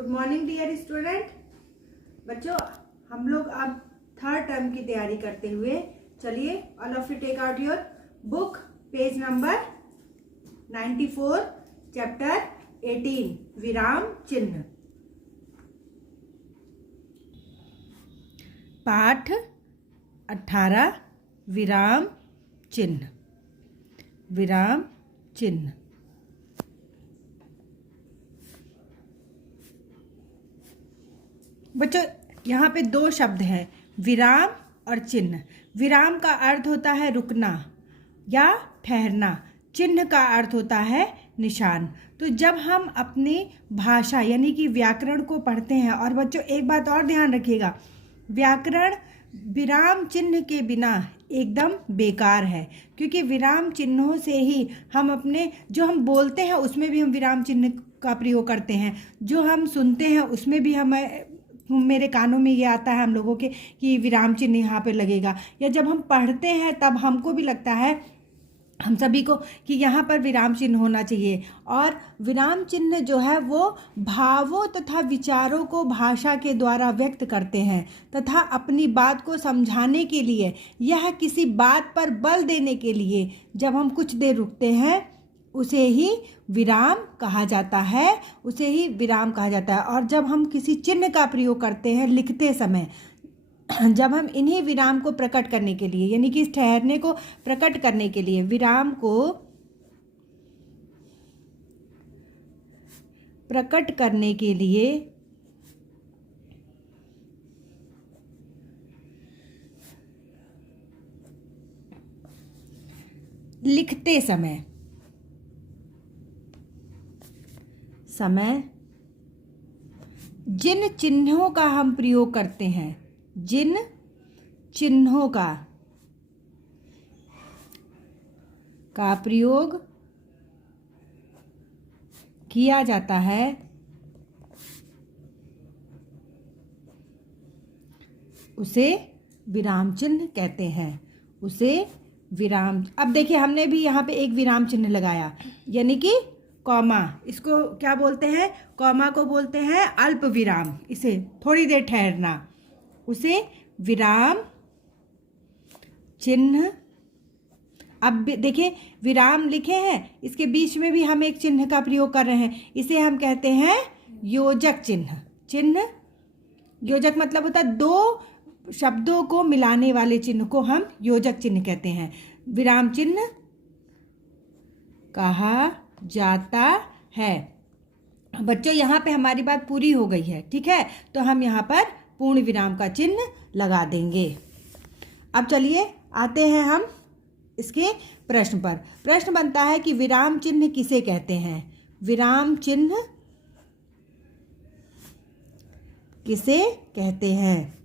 Good morning dear student. बच्चों, हम लोग अब थर्ड टर्म की तैयारी करते हुए चलिए all of you take out your book, page number 94, chapter 18 विराम चिन्ह। पाठ 18 विराम चिन्ह। विराम चिन्ह। बच्चों, यहाँ पे दो शब्द हैं, विराम और चिन्ह। विराम का अर्थ होता है रुकना या ठहरना, चिन्ह का अर्थ होता है निशान। तो जब हम अपनी भाषा यानी कि व्याकरण को पढ़ते हैं, और बच्चों एक बात और ध्यान रखिएगा, व्याकरण विराम चिन्ह के बिना एकदम बेकार है, क्योंकि विराम चिन्हों से ही हम अपने जो हम बोलते हैं उसमें भी हम विराम चिन्ह का प्रयोग करते हैं, जो हम सुनते हैं उसमें भी मेरे कानों में ये आता है हम लोगों के कि विराम चिन्ह यहाँ पे लगेगा, या जब हम पढ़ते हैं तब हमको भी लगता है हम सभी को कि यहाँ पर विराम चिन्ह होना चाहिए। और विराम चिन्ह जो है वो भावों तथा विचारों को भाषा के द्वारा व्यक्त करते हैं तथा अपनी बात को समझाने के लिए, यह किसी बात पर बल देने के लिए जब हम कुछ देर रुकते हैं उसे ही विराम कहा जाता है, उसे ही विराम कहा जाता है। और जब हम किसी चिन्ह का प्रयोग करते हैं लिखते समय, जब हम इन्हीं विराम को प्रकट करने के लिए यानी कि इस ठहरने को प्रकट करने के लिए विराम को प्रकट करने के लिए लिखते समय जिन चिन्हों का हम प्रयोग करते हैं, जिन चिन्हों का प्रयोग किया जाता है उसे विराम चिन्ह कहते हैं, उसे विराम। अब देखिए हमने भी यहाँ पे एक विराम चिन्ह लगाया यानी कि कॉमा, इसको क्या बोलते हैं? कॉमा को बोलते हैं अल्प विराम, इसे थोड़ी देर ठहरना, उसे विराम चिन्ह। अब देखिए विराम लिखे हैं, इसके बीच में भी हम एक चिन्ह का प्रयोग कर रहे हैं, इसे हम कहते हैं योजक चिन्ह। चिन्ह योजक मतलब होता है दो शब्दों को मिलाने वाले चिन्ह को हम योजक चिन्ह कहते हैं, विराम चिन्ह कहा जाता है। बच्चों यहाँ पे हमारी बात पूरी हो गई है, ठीक है? तो हम यहाँ पर पूर्ण विराम का चिन्ह लगा देंगे। अब चलिए आते हैं हम इसके प्रश्न पर। प्रश्न बनता है कि विराम चिन्ह किसे कहते हैं? विराम चिन्ह किसे कहते हैं?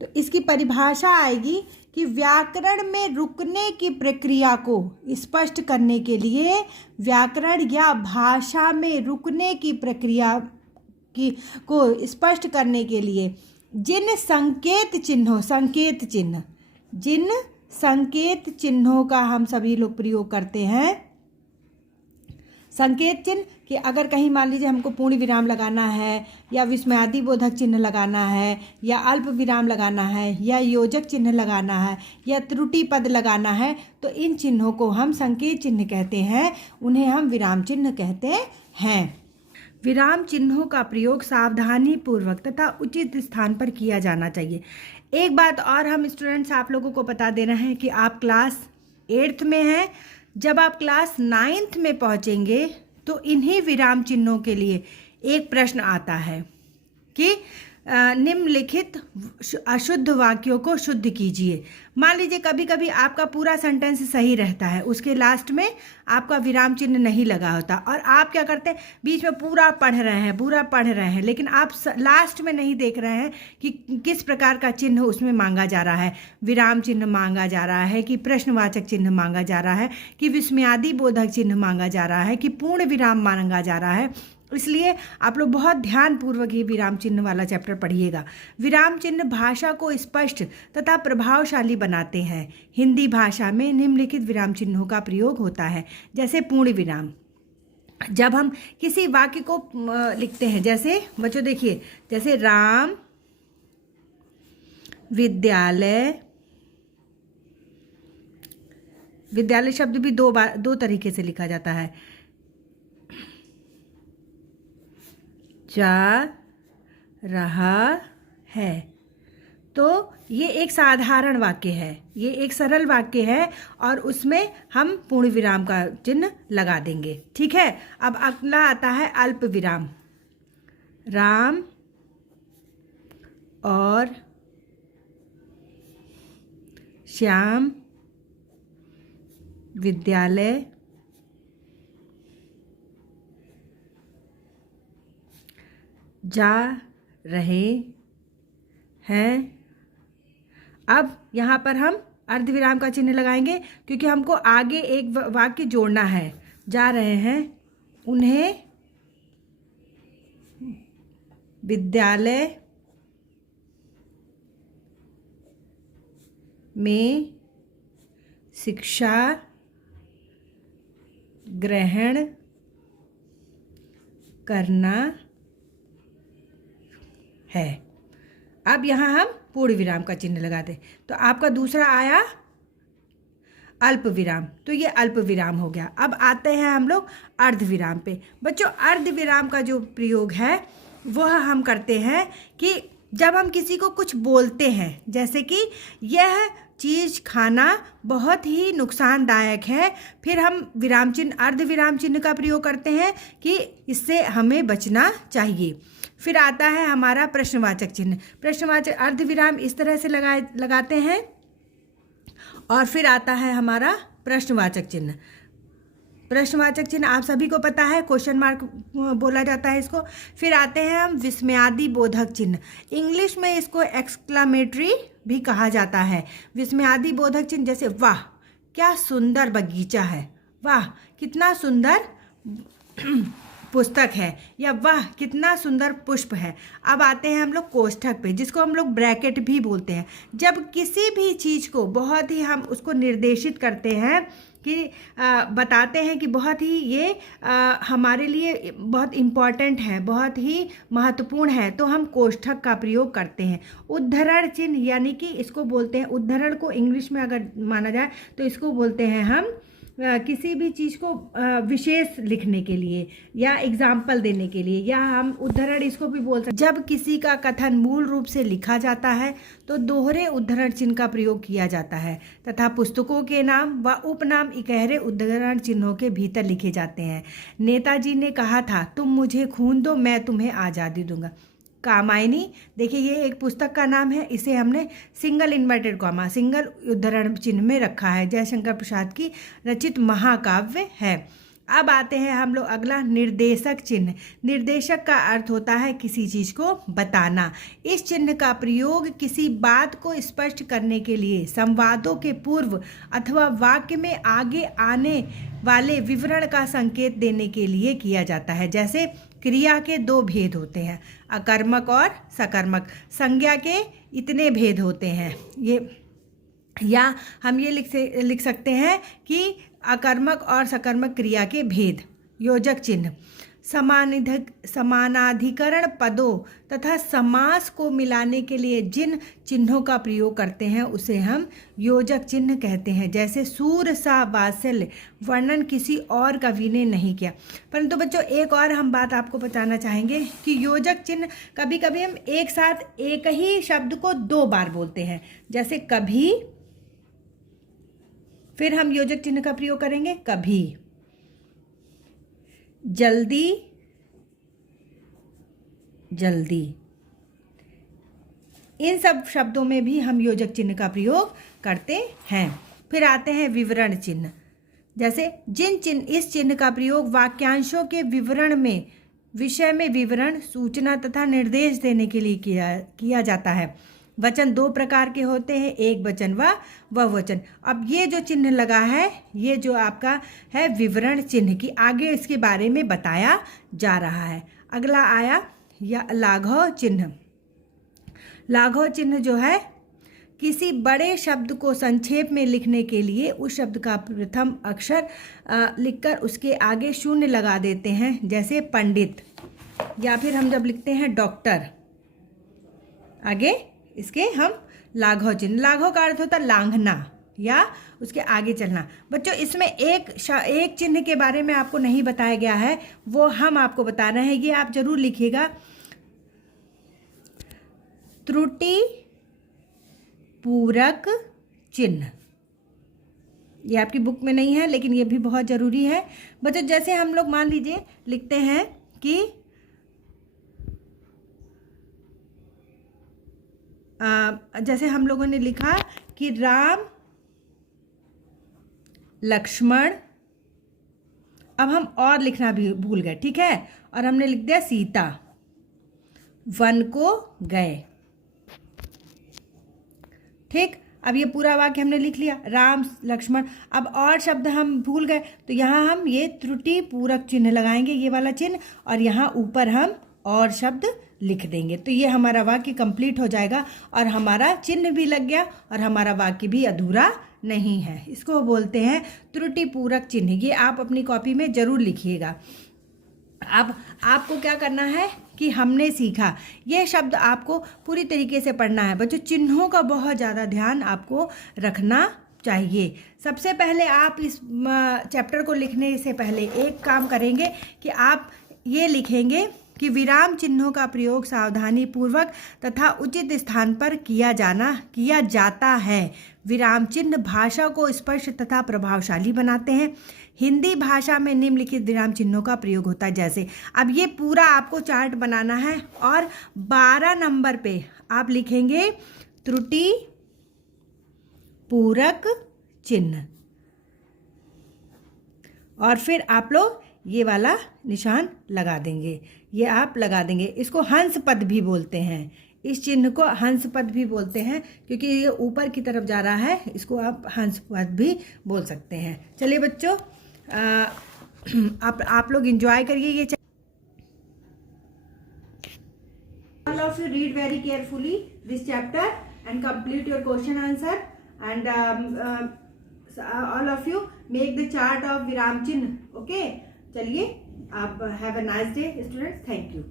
तो इसकी परिभाषा आएगी कि व्याकरण में रुकने की प्रक्रिया को स्पष्ट करने के लिए, व्याकरण या भाषा में रुकने की प्रक्रिया को स्पष्ट करने के लिए जिन संकेत चिन्हों का हम सभी लोग प्रयोग करते हैं, संकेत चिन्ह कि अगर कहीं मान लीजिए हमको पूर्ण विराम लगाना है या विस्मयादि बोधक चिन्ह लगाना है या अल्प विराम लगाना है या योजक चिन्ह लगाना है या त्रुटि पद लगाना है, तो इन चिन्हों को हम संकेत चिन्ह कहते हैं, उन्हें हम विराम चिन्ह कहते हैं। विराम चिन्हों का प्रयोग सावधानी पूर्वक तथा उचित स्थान पर किया जाना चाहिए। एक बात और हम स्टूडेंट्स आप लोगों को बता दे रहे हैं कि आप क्लास 8th में हैं, जब आप क्लास 9th में पहुंचेंगे तो इन्हीं विराम चिन्हों के लिए एक प्रश्न आता है कि निम्नलिखित अशुद्ध वाक्यों को शुद्ध कीजिए। मान लीजिए कभी कभी आपका पूरा सेंटेंस सही रहता है, उसके लास्ट में आपका विराम चिन्ह नहीं लगा होता, और आप क्या करते हैं बीच में पूरा पढ़ रहे हैं लेकिन आप लास्ट में नहीं देख रहे हैं कि किस प्रकार का चिन्ह उसमें मांगा जा रहा है, विराम चिन्ह मांगा जा रहा है कि प्रश्नवाचक चिन्ह मांगा जा रहा है कि विस्मयादि बोधक चिन्ह मांगा जा रहा है कि पूर्ण विराम मांगा जा रहा है। इसलिए आप लोग बहुत ध्यानपूर्वक ये विराम चिन्ह वाला चैप्टर पढ़िएगा। विराम चिन्ह भाषा को स्पष्ट तथा प्रभावशाली बनाते हैं। हिंदी भाषा में निम्नलिखित विराम चिन्हों का प्रयोग होता है, जैसे पूर्ण विराम। जब हम किसी वाक्य को लिखते हैं, जैसे बच्चों देखिए, जैसे राम विद्यालय, विद्यालय शब्द भी दो तरीके से लिखा जाता है, जा रहा है। तो ये एक साधारण वाक्य है, ये एक सरल वाक्य है और उसमें हम पूर्ण विराम का चिन्ह लगा देंगे। ठीक है, अब अगला आता है अल्प विराम। राम और श्याम विद्यालय जा रहे हैं। अब यहाँ पर हम अर्धविराम का चिन्ह लगाएंगे क्योंकि हमको आगे एक वाक्य जोड़ना है। जा रहे हैं, उन्हें विद्यालय में शिक्षा ग्रहण करना है। अब यहाँ हम पूर्ण विराम का चिन्ह लगाते। तो आपका दूसरा आया अल्प विराम, तो ये अल्प विराम हो गया। अब आते हैं हम लोग अर्ध विराम पे। बच्चों, अर्ध विराम का जो प्रयोग है वह हम करते हैं कि जब हम किसी को कुछ बोलते हैं, जैसे कि यह चीज़ खाना बहुत ही नुकसानदायक है, फिर हम विराम चिन्ह अर्ध विराम चिन्ह का प्रयोग करते हैं कि इससे हमें बचना चाहिए। फिर आता है हमारा प्रश्नवाचक चिन्ह। प्रश्नवाचक अर्ध विराम इस तरह से लगाते हैं और फिर आता है हमारा प्रश्नवाचक चिन्ह। प्रश्नवाचक चिन्ह आप सभी को पता है, क्वेश्चन मार्क बोला जाता है इसको। फिर आते हैं हम विस्मयादि बोधक चिन्ह। इंग्लिश में इसको एक्सक्लामेटरी भी कहा जाता है। विस्मयादि बोधक चिन्ह जैसे वाह क्या सुंदर बगीचा है, वाह कितना सुंदर पुस्तक है, या वाह कितना सुंदर पुष्प है। अब आते हैं हम लोग कोष्ठक पे, जिसको हम लोग ब्रैकेट भी बोलते हैं। जब किसी भी चीज़ को बहुत ही हम उसको निर्देशित करते हैं कि बताते हैं कि बहुत ही ये हमारे लिए बहुत इम्पॉर्टेंट है, बहुत ही महत्वपूर्ण है, तो हम कोष्ठक का प्रयोग करते हैं। उद्धरण चिन्ह यानी कि इसको बोलते हैं, उद्धरण को इंग्लिश में अगर माना जाए तो इसको बोलते हैं हम किसी भी चीज़ को विशेष लिखने के लिए या एग्जाम्पल देने के लिए, या हम उद्धरण इसको भी बोल सकते हैं। जब किसी का कथन मूल रूप से लिखा जाता है तो दोहरे उद्धरण चिन्ह का प्रयोग किया जाता है तथा पुस्तकों के नाम व उपनाम इकहरे उद्धरण चिन्हों के भीतर लिखे जाते हैं। नेताजी ने कहा था, तुम मुझे खून दो मैं तुम्हें आज़ादी दूंगा। कामायनी, देखिए ये एक पुस्तक का नाम है, इसे हमने सिंगल इन्वर्टेड कॉमा सिंगल उद्धरण चिन्ह में रखा है। जयशंकर प्रसाद की रचित महाकाव्य है। अब आते हैं हम लोग अगला निर्देशक चिन्ह। निर्देशक का अर्थ होता है किसी चीज़ को बताना। इस चिन्ह का प्रयोग किसी बात को स्पष्ट करने के लिए, संवादों के पूर्व अथवा वाक्य में आगे आने वाले विवरण का संकेत देने के लिए किया जाता है। जैसे क्रिया के दो भेद होते हैं, अकर्मक और सकर्मक। संज्ञा के इतने भेद होते हैं, ये या हम ये लिख सकते हैं कि अकर्मक और सकर्मक क्रिया के भेद। योजक चिन्ह समानाधिकरण पदों तथा समास को मिलाने के लिए जिन चिन्हों का प्रयोग करते हैं उसे हम योजक चिन्ह कहते हैं। जैसे सूर सा वात्सल्य वर्णन किसी और कवि ने नहीं किया। परंतु बच्चों, एक और हम बात आपको बताना चाहेंगे कि योजक चिन्ह कभी कभी हम एक साथ एक ही शब्द को दो बार बोलते हैं, जैसे कभी, फिर हम योजक चिन्ह का प्रयोग करेंगे कभी, जल्दी जल्दी। इन सब शब्दों में भी हम योजक चिन्ह का प्रयोग करते हैं। फिर आते हैं विवरण चिन्ह। जैसे इस चिन्ह का प्रयोग वाक्यांशों के विवरण में विषय में विवरण, सूचना तथा निर्देश देने के लिए किया जाता है। वचन दो प्रकार के होते हैं, एक वचन व बहुवचन। अब ये जो चिन्ह लगा है, ये जो आपका है विवरण चिन्ह की, आगे इसके बारे में बताया जा रहा है। अगला आया या लाघव चिन्ह। लाघव चिन्ह जो है किसी बड़े शब्द को संक्षेप में लिखने के लिए उस शब्द का प्रथम अक्षर लिखकर उसके आगे शून्य लगा देते हैं, जैसे पंडित। या फिर हम जब लिखते हैं डॉक्टर, आगे इसके हम लाघव चिन्ह, लाघव का अर्थ होता है लांघना या उसके आगे चलना। बच्चों इसमें एक चिन्ह के बारे में आपको नहीं बताया गया है, वो हम आपको बता रहे हैं, ये आप जरूर लिखिएगा। त्रुटि पूरक चिन्ह, ये आपकी बुक में नहीं है लेकिन ये भी बहुत ज़रूरी है बच्चों। जैसे हम लोग मान लीजिए लिखते हैं कि जैसे हम लोगों ने लिखा कि राम लक्ष्मण, अब हम और लिखना भी भूल गए, ठीक है, और हमने लिख दिया सीता वन को गए। ठीक, अब ये पूरा वाक्य हमने लिख लिया, राम लक्ष्मण। अब और शब्द हम भूल गए तो यहाँ हम ये त्रुटि पूरक चिन्ह लगाएंगे, ये वाला चिन्ह, और यहाँ ऊपर हम और शब्द लिख देंगे। तो ये हमारा वाक्य कंप्लीट हो जाएगा और हमारा चिन्ह भी लग गया और हमारा वाक्य भी अधूरा नहीं है। इसको बोलते हैं त्रुटि पूरक चिन्ह। ये आप अपनी कॉपी में ज़रूर लिखिएगा। अब आपको क्या करना है कि हमने सीखा ये शब्द आपको पूरी तरीके से पढ़ना है बच्चों। चिन्हों का बहुत ज़्यादा ध्यान आपको रखना चाहिए। सबसे पहले आप इस चैप्टर को लिखने से पहले एक काम करेंगे कि आप ये लिखेंगे कि विराम चिन्हों का प्रयोग सावधानी पूर्वक तथा उचित स्थान पर किया जाता है। विराम चिन्ह भाषा को स्पष्ट तथा प्रभावशाली बनाते हैं। हिंदी भाषा में निम्नलिखित विराम चिन्हों का प्रयोग होता है, जैसे अब ये पूरा आपको चार्ट बनाना है और 12 नंबर पे आप लिखेंगे त्रुटि पूरक चिन्ह, और फिर आप लोग ये वाला निशान लगा देंगे, ये आप लगा देंगे। इसको हंस पद भी बोलते हैं, इस चिन्ह को हंस पद भी बोलते हैं क्योंकि ये ऊपर की तरफ जा रहा है, इसको आप हंस पद भी बोल सकते हैं। चलिए बच्चों, आप लोग एंजॉय करिए ये। All of you read very carefully this chapter and complete your question answer, and all of you make the chart of viram chinh. Okay, चलिए, आप have a nice day students. Thank you.